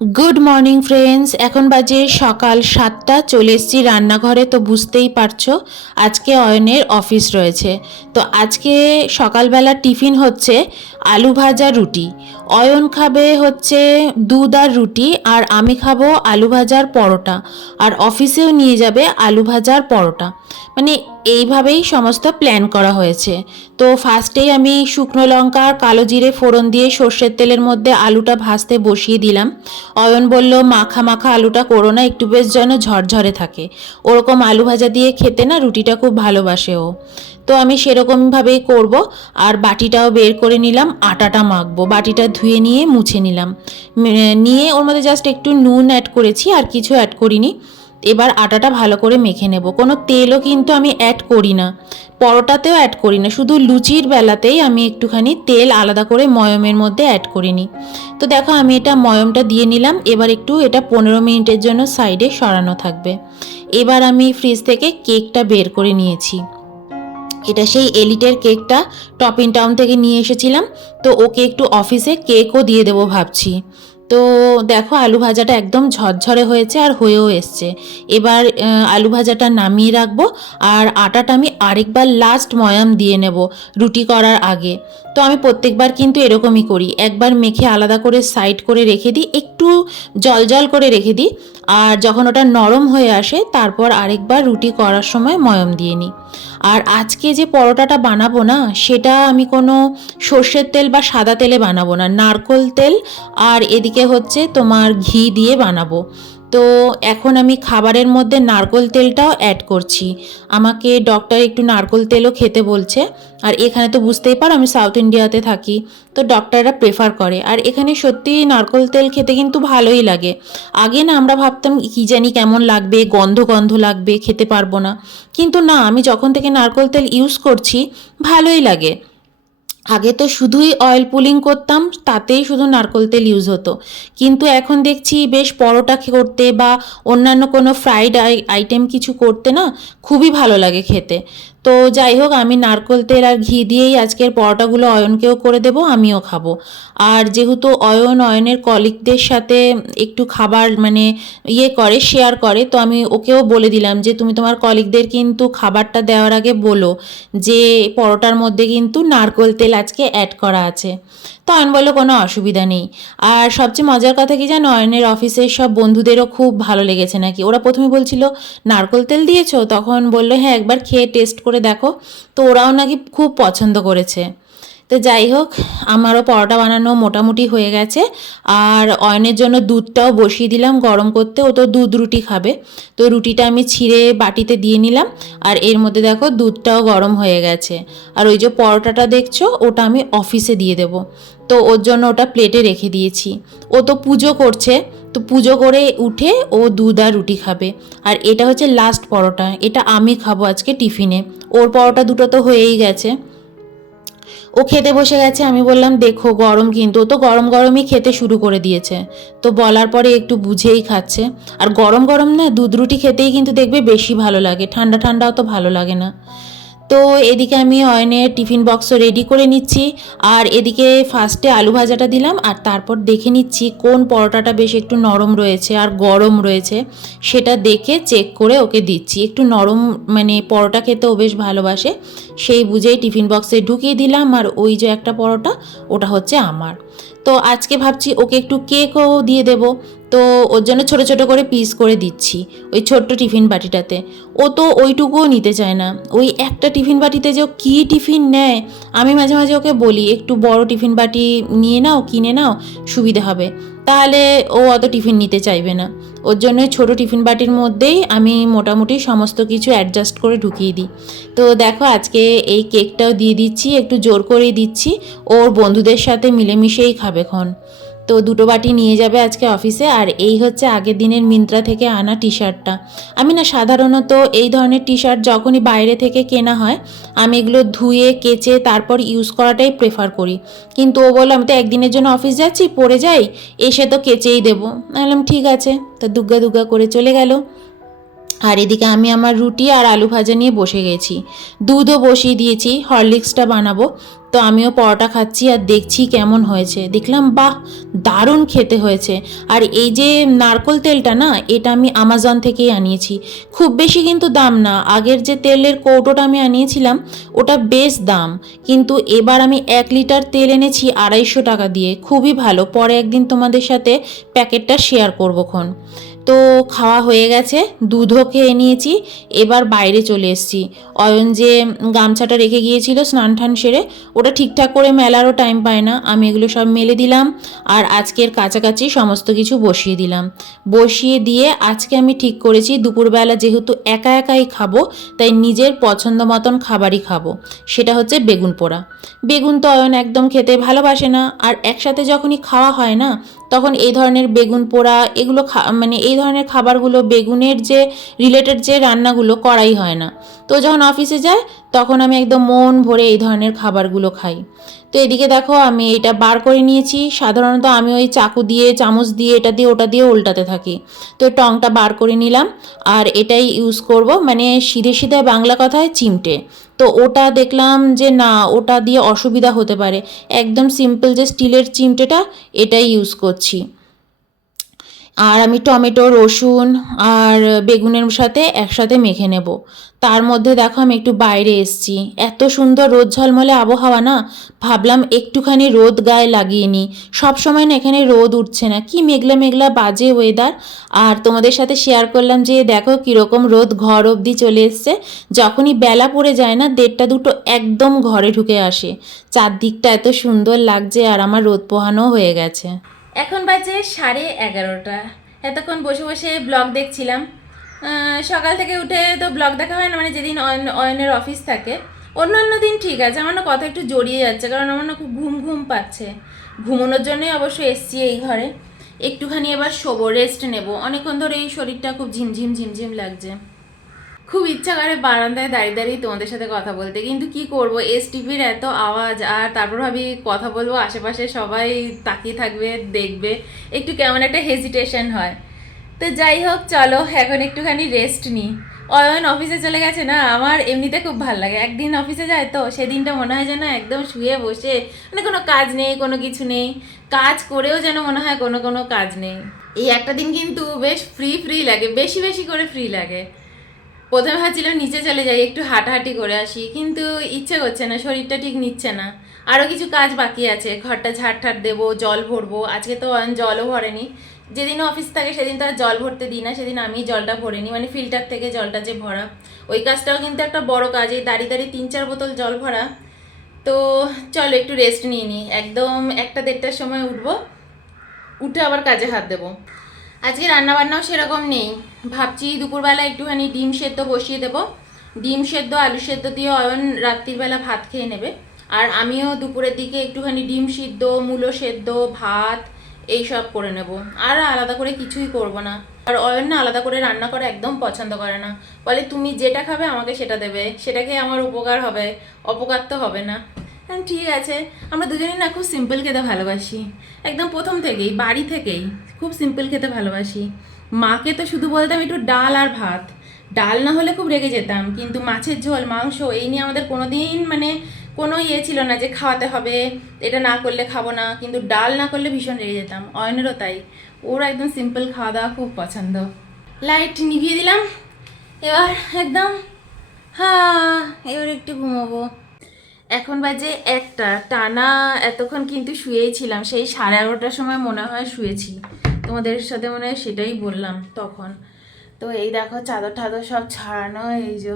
Good morning friends এখন বাজে সকাল সাতটা, চলে এসেছি রান্নাঘরে, তো বুঝতেই পারছ, আজকে অয়নের অফিস রয়েছে। তো আজকে সকালবেলা টিফিন হচ্ছে আলু ভাজা রুটি। অয়ন খাবে হচ্ছে দুধ আর রুটি, আর আমি খাব আলু ভাজার পরোটা। আর অফিসেও নিয়ে যাবে আলু ভাজার পরোটা। মানে এইভাবেই সমস্ত প্ল্যান করা হয়েছে। তো ফার্স্টেই আমি শুকনো লঙ্কা আর কালো জিরে ফোড়ন দিয়ে সর্ষের তেলের মধ্যে আলুটা ভাজতে বসিয়ে দিলাম। অয়ন বলল, মাখা মাখা আলুটা করো না, একটু বেশ যেন ঝরঝরে থাকে। ওরকম আলু ভাজা দিয়ে খেতে না রুটিটা খুব ভালোবাসে ও। তো আমি সেরকমভাবেই করব, আর বাটিটাও বের করে নিলাম, আটাটা মাখবো। বাটিটা ধুয়ে নিয়ে মুছে নিলাম। নিয়ে ওর মধ্যে জাস্ট একটু নুন অ্যাড করেছি, আর কিছু অ্যাড করিনি। এবার আটাটা ভালো করে মেখে নেব। কোনো তেলও কিন্তু আমি অ্যাড করি না। পরোটাতেও অ্যাড করি না। শুধু লুচির বেলাতেই আমি একটুখানি তেল আলাদা করে ময়মের মধ্যে অ্যাড করে করিনি তো দেখো, আমি এটা ময়মটা দিয়ে নিলাম। এবার একটু এটা পনেরো মিনিটের জন্য সাইডে সরানো থাকবে। এবার আমি ফ্রিজ থেকে কেকটা বের করে নিয়েছি। এটা সেই এলিটের কেকটা টপ টাউন থেকে নিয়ে এসেছিলাম। তো ওকে একটু অফিসে কেকও দিয়ে দেবো ভাবছি। তো দেখো আলু ভাজাটা একদম ঝরঝরে হয়েছে আর হয়েও এসছে। এবার আলু ভাজাটা নামিয়ে রাখব আর আটাটা আমি আরেকবার লাস্ট ময়াম দিয়ে নেব রুটি করার আগে। তো আমি প্রত্যেকবার কিন্তু এরকমই করি। একবার মেখে আলাদা করে সাইড করে রেখে দিই, একটু জল জল করে রেখে দিই আর যখন ওটা নরম হয়ে আসে, তারপর আরেকবার রুটি করার সময় ময়ম দিয়ে নিই। আর আজকে যে পরোটাটা বানাবো না, সেটা আমি কোনো সর্ষের তেল বা সাদা তেলে বানাবো না, নারকোল তেল আর এদিকে হচ্ছে তোমার ঘি দিয়ে বানাবো। তো এখন আমি খাবারের মধ্যে নারকোল তেলটাও অ্যাড করছি। আমাকে ডক্টর একটু নারকোল তেলও খেতে বলছে। আর এখানে তো বুঝতেই পারো আমি সাউথ ইন্ডিয়াতে থাকি। তো ডক্টররা প্রেফার করে। আর এখানে সত্যি নারকোল তেল খেতে কিন্তু ভালোই লাগে। আগে না আমরা ভাবতাম, কী জানি কেমন লাগবে? গন্ধ গন্ধ লাগবে, খেতে পারব না। কিন্তু না, আমি যখন থেকে নারকোল তেল ইউজ করছি, ভালোই লাগে। আগে তো শুধুই অয়েল পুলিং করতাম, তাতেই শুধু নারকোল তেল ইউজ হতো। কিন্তু এখন দেখছি বেশ পরোটা করতে বা অন্যান্য কোনো ফ্রাইড আইটেম কিছু করতে না খুবই ভালো লাগে খেতে। তো যাই হোক, আমি নারকোল তেল আর ঘি দিয়েই আজকের পরোটাগুলো অয়নকেও করে দেব, আমিও খাব। আর যেহেতু অয়ন, অয়নের কলিকদের সাথে একটু খাবার মানে ইয়ে করে শেয়ার করে, তো আমি ওকেও বলে দিলাম যে, তুমি তোমার কলিকদের কিন্তু খাবারটা দেওয়ার আগে বলো যে, পরোটার মধ্যে কিন্তু নারকোল তেল আজকে অ্যাড করা আছে। তো অয়ন বলল কোনো অসুবিধা নেই। আর সবচেয়ে মজার কথা কি জানো? অয়নের অফিসের সব বন্ধুদেরও খুব ভালো লেগেছে নাকি? ওরা প্রথমে বলছিল, নারকোল তেল দিয়েছ? তখন বলল হ্যাঁ একবার খেয়ে টেস্ট করে দেখো। তো ওরাও নাকি খুব পছন্দ করেছে। তো যাই হোক, আমারও পরোটা বানানো মোটামুটি হয়ে গেছে। আর অয়নের জন্য দুধটাও বসিয়ে দিলাম গরম করতে, ও তো দুধ রুটি খাবে। তো রুটিটা আমি ছিঁড়ে বাটিতে দিয়ে নিলাম, আর এর মধ্যে দেখো দুধটাও গরম হয়ে গেছে। আর ওই যে পরোটাটা দেখছ, ওটা আমি অফিসে দিয়ে দেবো। তো ওর জন্য ওটা প্লেটে রেখে দিয়েছি। ও তো পুজো করছে, তো পুজো করে উঠে ও দুধ আর রুটি খাবে। আর এটা হচ্ছে লাস্ট পরোটা, এটা আমি খাব আজকে টিফিনে। ওর পরোটা দুটো তো হয়েই গেছে। ও খেতে বসে গেছে, আমি বললাম, দেখো, গরম কিন্তু। ও তো গরম গরমই খেতে শুরু করে দিয়েছে। তো বলার পরে একটু বুঝেই খাচ্ছে। আর গরম গরম না, দুধ রুটি খেতেই কিন্তু দেখবে বেশি ভালো লাগে। ঠান্ডা ঠান্ডাও তো ভালো লাগে না। তো এদিকে আমি অয়নের টিফিন বক্সও রেডি করে নিচ্ছি। আর এদিকে ফার্স্টে আলু ভাজাটা দিলাম, আর তারপর দেখে নিচ্ছি কোন পরোটাটা বেশ একটু নরম রয়েছে আর গরম রয়েছে। সেটা দেখে চেক করে ওকে দিচ্ছি। একটু নরম মানে পরোটা খেতে ও বেশ ভালোবাসে। সেই বুঝেই টিফিন বক্সে ঢুকিয়ে দিলাম, আর ওই যে একটা পরোটা, ওটা হচ্ছে আমার। তো আজকে ভাবছি ওকে একটু কেকও দিয়ে দেবো। তো ওর জন্য ছোট ছোট করে পিস করে দিচ্ছি, ওই ছোট্ট টিফিন বাটিটাতে। ও তো ওইটুকুও নিতে চায় না। ওই একটা টিফিন বাটিতে যে কী টিফিন নেয়, আমি মাঝে মাঝে ওকে বলি, একটু বড় টিফিন বাটি নিয়ে নাও, কিনে নাও, সুবিধা হবে। তাহলে ও অত টিফিন নিতে চাইবে না। ওর জন্য ছোট টিফিন বাটির মধ্যেই আমি মোটামুটি সমস্ত কিছু অ্যাডজাস্ট করে ঢুকিয়ে দিই। তো দেখো, আজকে এই কেকটাও দিয়ে দিচ্ছি, একটু জোর করেই দিচ্ছি। ওর বন্ধুদের সাথে মিলেমিশেই খাবে খন। তো দুটো বাটি নিয়ে যাবে আজকে অফিসে, আর এই হচ্ছে আগের দিনের মিন্ত্রা থেকে আনা টি শার্টটা আমি না সাধারণত এই ধরনের টি শার্ট যখনই বাইরে থেকে কেনা হয়, আমি এগুলো ধুয়ে, কেচে, তারপর ইউজ করাটাই প্রেফার করি। কিন্তু ও বলল, আমি তো একদিনের জন্য অফিস যাচ্ছি পরে যাই, এসে তো কেচেই দেবো। আমি বললাম, ঠিক আছে। তো দুগ্গা দুগ্গা করে চলে গেল। আর এদিকে আমি আমার রুটি আর আলু ভাজা নিয়ে বসে গেছি। দুধও বসিয়ে দিয়েছি, হরলিক্সটা বানাবো। তো আমিও পরোটা খাচ্ছি আর দেখছি কেমন হয়েছে। দেখলাম, বাহ, দারুণ খেতে হয়েছে। আর এই যে নারকোল তেলটা না, এটা আমি আমাজন থেকেই আনিয়েছি। খুব বেশি কিন্তু দাম না। আগের যে তেলের কৌটোটা আমি আনিয়েছিলাম, ওটা বেশ দাম। কিন্তু এবার আমি এক লিটার তেল এনেছি আড়াইশো টাকা দিয়ে। খুবই ভালো। পরে একদিন তোমাদের সাথে প্যাকেটটা শেয়ার করব খন তো খাওয়া হয়ে গেছে, দুধও খেয়ে নিয়েছি, এবার বাইরে চলে এসেছি। অয়ন যে গামছাটা রেখে গিয়েছিল স্নান টান সেরে, ওটা ঠিকঠাক করে মেলারও টাইম পায় না, আমি এগুলো সব মেলে দিলাম আর আজকের কাছাকাছি সমস্ত কিছু বসিয়ে দিলাম। বসিয়ে দিয়ে আজকে আমি ঠিক করেছি, দুপুরবেলা যেহেতু একা একাই খাব, তাই নিজের পছন্দ মতন খাবারই খাব। সেটা হচ্ছে বেগুন পোড়া। বেগুন তো অয়ন একদম খেতে ভালোবাসে না, আর একসাথে যখনই খাওয়া হয় না তখন এই ধরনের বেগুন পোড়া, এগুলো মানে এই ধরনের খাবারগুলো বেগুনের যে রিলেটেড যে রান্নাগুলো করাই হয় না। তো যখন অফিসে যায় তখন আমি একদম মন ভরে এই ধরনের খাবারগুলো খাই। তো এদিকে দেখো আমি এটা বার করে নিয়েছি। সাধারণত আমি ওই চাকু দিয়ে, চামচ দিয়ে, এটা দিয়ে, ওটা দিয়ে উল্টাতে থাকি। তো টংটা বার করে নিলাম আর এটাই ইউজ করব। মানে সিধে সিধে বাংলা কথায় চিমটে। তো ওটা দেখলাম যে না, ওটা দিয়ে অসুবিধা হতে পারে। একদম সিম্পল যে স্টিলের চিমটেটা, এটাই ইউজ করছি। আর আমি টমেটো, রসুন আর বেগুনের সাথে একসাথে মেখে নেব। তার মধ্যে দেখো আমি একটু বাইরে এসছি। এত সুন্দর রোদ ঝলমলে আবহাওয়া না? ভাবলাম একটুখানি রোদ গায়ে লাগিয়ে নিই। সবসময় না এখানে রোদ উঠছে না। কি মেঘলা মেঘলা বাজে ওয়েদার আর তোমাদের সাথে শেয়ার করলাম যে দেখো কীরকম রোদ ঘর অবধি চলে এসছে। যখনই বেলা পড়ে যায় না, দেড়টা দুটো একদম ঘরে ঢুকে আসে। চারদিকটা এত সুন্দর লাগছে আর আমার রোদ পোহানো হয়ে গেছে। এখন বাজে সাড়ে এগারোটা। এতক্ষণ বসে বসে ব্লগ দেখছিলাম। সকাল থেকে উঠে তো ব্লগ দেখা হয় না মানে যেদিন অয়ন- অয়নের অফিস থাকে। অন্য অন্য দিন ঠিক আছে, আমার না কথা একটু জড়িয়ে যাচ্ছে, কারণ আমার না খুব ঘুম ঘুম পাচ্ছে। ঘুমানোর জন্যই অবশ্য এসছি এই ঘরে। একটুখানি এবার শোবো রেস্ট নেব। অনেকক্ষণ ধরে এই শরীরটা খুব ঝিমঝিম ঝিমঝিম লাগছে। খুব ইচ্ছা করে বারান্দায় দাঁড়িয়ে দাঁড়িয়ে তোমাদের সাথে কথা বলতে। কিন্তু কি করব? এস টিভির এত আওয়াজ আর তারপর ভাবি কথা বলব, আশেপাশে সবাই তাকিয়ে থাকবে, দেখবে। একটু কেমন একটা হেজিটেশন হয়। তো যাই হোক, চলো এখন একটুখানি রেস্ট নিই অয়ন অফিসে চলে গেছে না? আমার এমনিতে খুব ভালো লাগে। একদিন অফিসে যায় তো, সেদিনটা মনে হয় যেন একদম শুয়ে বসে মানে কোনো কাজ নেই, কোনো কিছু নেই। কাজ করেও যেন মনে হয় কোনো কোনো কাজ নেই। এই একটা দিন কিন্তু বেশ ফ্রি ফ্রি লাগে, বেশি বেশি করে ফ্রি লাগে। প্রথমে ভাবছিলাম নিচে চলে যাই, একটু হাঁটাহাঁটি করে আসি, কিন্তু ইচ্ছে করছে না, শরীরটা ঠিক নিচ্ছে না। আরও কিছু কাজ বাকি আছে, ঘরটা ঝাড় ঠাট দেবো, জল ভরবো, আজকে তো জলও ভরেনি। যেদিন অফিস থাকে সেদিন তো আর জল ভরতে দিই না, সেদিন আমি জলটা ভরে নিই মানে ফিল্টার থেকে জলটা যে ভরা। ওই কাজটাও কিন্তু একটা বড় কাজ, এই দাঁড়িয়ে দাঁড়িয়ে তিন চার বোতল জল ভরা। তো চলো একটু রেস্ট নিয়ে নিই, একদম একটা দেড়টার সময় উঠবো, উঠে আবার কাজে হাত দেবো। আজকে রান্নাবান্নাও সেরকম নেই। ভাবছি দুপুরবেলা একটুখানি ডিম সেদ্ধ বসিয়ে দেবো। ডিম সেদ্ধ, আলু সেদ্ধ দিয়ে অয়ন রাত্রিবেলা ভাত খেয়ে নেবে। আর আমিও দুপুরের দিকে একটুখানি ডিম সিদ্ধ, মূলো সেদ্ধ, ভাত এই সব করে নেব। আর আলাদা করে কিছুই করব না। আর অয়ন না আলাদা করে রান্না করা একদম পছন্দ করে না। বলে, তুমি যেটা খাবে আমাকে সেটা দেবে। সেটা খেয়ে আমার উপকার হবে। অপকার তো হবে না। ঠিক আছে। আমরা দুজনেই না খুব সিম্পল খেতে ভালোবাসি। একদম প্রথম থেকেই, বাড়ি থেকেই খুব সিম্পল খেতে ভালোবাসি। মাকে তো শুধু বলতাম একটু ডাল আর ভাত। ডাল না হলে খুব রেগে যেতাম, কিন্তু মাছের ঝোল, মাংস, এই নিয়ে আমাদের কোনোদিন মানে কোনো ইয়ে ছিল না যে খাওয়াতে হবে, এটা না করলে খাব না, কিন্তু ডাল না করলে ভীষণ রেগে যেতাম। অয়নেরও তাই। ওর একদম সিম্পল খাওয়া দাওয়া খুব পছন্দ। লাইট নিভিয়ে দিলাম। এবার একদম হ্যাঁ এবার একটু ঘুমোবো। এখন বাজে একটা। টানা এতক্ষণ কিন্তু শুয়েই ছিলাম। সেই সাড়ে এগারোটার সময় মনে হয় শুয়েছি। তোমাদের সাথে মনে হয় সেটাই বললাম তখন। তো এই দেখো চাদর টাদর সব ছাড়ানো, এই যে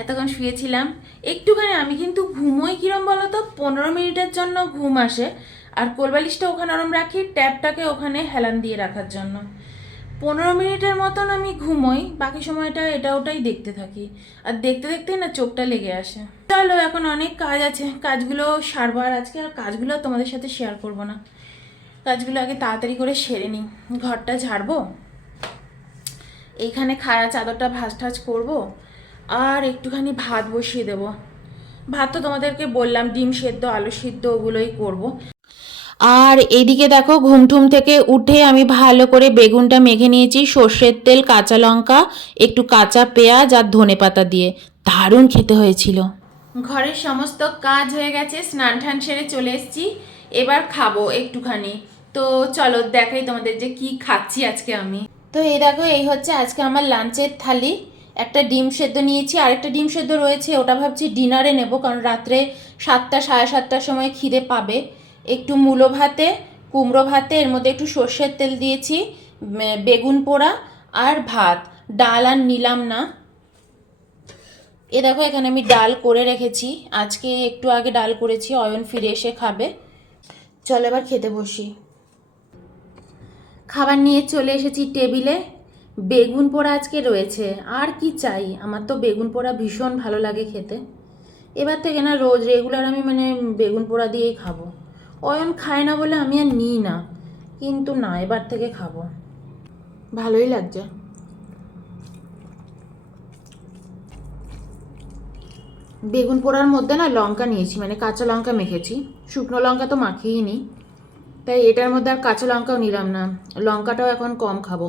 এতক্ষণ শুয়েছিলাম। একটুখানি আমি কিন্তু ঘুমোই কিরম বলো তো পনেরো মিনিটের জন্য ঘুম আসে। আর কোলবালিশটা ওখানে ওরম রাখি, ট্যাপটাকে ওখানে হেলান দিয়ে রাখার জন্য। পনেরো মিনিটের মতন আমি ঘুমোই, বাকি সময়টা এটা ওটাই দেখতে থাকি। আর দেখতে দেখতেই না চোখটা লেগে আসে। চলো, এখন অনেক কাজ আছে। কাজগুলো সারবার আজকে, আর কাজগুলো তোমাদের সাথে শেয়ার করব না। কাজগুলো আগে তাড়াতাড়ি করে সেরে নিই। ঘরটা ঝাড়বো। এইখানে খায়া চাদরটা ভাজ টাজ করব, আর একটুখানি ভাত বসিয়ে দেবো। ভাত তো তোমাদেরকে বললাম, ডিম সেদ্ধ, আলু সিদ্ধ, ওগুলোই করব। আর এদিকে দেখো ঘুমঠুম থেকে উঠে আমি ভালো করে বেগুনটা মেখে নিয়েছি, সর্ষের তেল, কাঁচা লঙ্কা, একটু কাঁচা পেঁয়াজ আর ধনে পাতা দিয়ে। দারুণ খেতে হয়েছিল। ঘরের সমস্ত কাজ হয়ে গেছে, স্নান টান সেরে চলে এসেছি। এবার খাব একটুখানি। তো চলো দেখাই তোমাদের যে কি খাচ্ছি আজকে আমি। তো এই দেখো, এই হচ্ছে আজকে আমার লাঞ্চের থালি। একটা ডিম সেদ্ধ নিয়েছি, আরেকটা ডিম সেদ্ধ রয়েছে, ওটা ভাবছি ডিনারে নেব, কারণ রাত্রে সাতটা, সাড়ে সাতটার সময় খিদে পাবে। একটু মূলো ভাতে, কুমড়ো ভাতে, এর মধ্যে একটু সর্ষের তেল দিয়েছি বেগুন পোড়া আর ভাত। ডাল আর নিলাম না। এ দেখো, এখানে আমি ডাল করে রেখেছি। আজকে একটু আগে ডাল করেছি, অয়ন ফিরে এসে খাবে। চল এবার খেতে বসি। খাবার নিয়ে চলে এসেছি টেবিলে। বেগুন পোড়া আজকে রয়েছে। আর কি চাই? আমার তো বেগুন পোড়া ভীষণ ভালো লাগে খেতে। এবার থেকে না রোজ রেগুলার আমি মানে বেগুন পোড়া দিয়েই খাব। অয়ন খায় না বলে আমি আর নিই না। কিন্তু না, এবার থেকে খাব। ভালোই লাগছে। বেগুন পোড়ার মধ্যে না লঙ্কা নিয়েছি মানে কাঁচা লঙ্কা মেখেছি। শুকনো লঙ্কা তো মাখিয়ে নিই তাই এটার মধ্যে আর কাঁচা লঙ্কাও নিলাম না। লঙ্কাটাও এখন কম খাব।